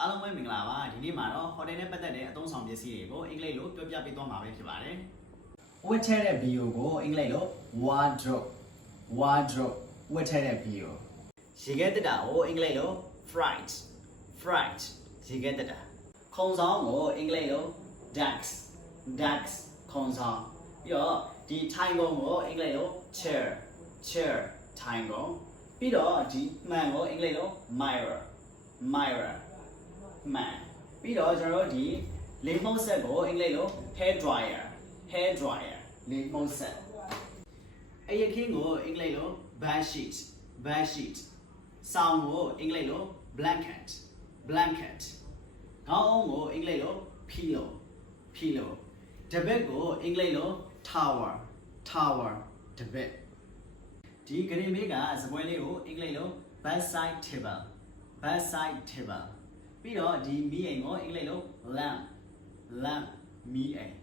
အားလုံးပဲမင်္ဂလာပါဒီနေ့မှာတော့ hotel နဲ့ပတ်သက်တဲ့အသုံးဆောင်ပစ္စည်းတွေကိုအင်္ဂလိပ်လိုပြောပြပေးသွားမှာပဲဖြစ်ပါတယ်ဝတ်ထည့်တဲ့ video ကိုအင်္ဂလိပ်လို wardrobe wardrobe ဝတ်ထည့်တဲ့ video ရေခဲတက်တာကိုအင်္ဂလိပ်လို fright fright ရေခဲတက်တာခုံဆောင်ကိုအင်္ဂလိပ်လို ducks ducks ခုံဆောင်ပြီးတော့ဒီထိုင်ကုန်ကိုအင်္ဂလိပ်လို chair chair ထိုင်ကုန်ပြီးတော့ဒီမှန်ကိုအင်္ဂလိပ်လို mirror mirror မှန်ပြီးတော့ကျွန်တော်တို့ဒီလေမှုတ်ဆက်ကိုအင်္ဂလိပ်လို hair dryer hair dryer လေမှုတ်ဆက်အယခင်းကိုအင်္ဂလိပ်လို bed sheet bed sheet ဆောင်းကိုအင်္ဂလိပ်လို blanket blanket ခေါင်းအုံးကိုအင်္ဂလိပ်လို pillow pillow တပည့်ကိုအင်္ဂလိပ်လို tower tower တပည့်ဒီဂရင်မေးကစပွဲလေးကိုအင်္ဂလိပ်လို bedside table bedside table ပြီးတော့ဒီမီးအိမ်ကိုအင်္ဂလိပ်လို lamp lamp မီးအိမ်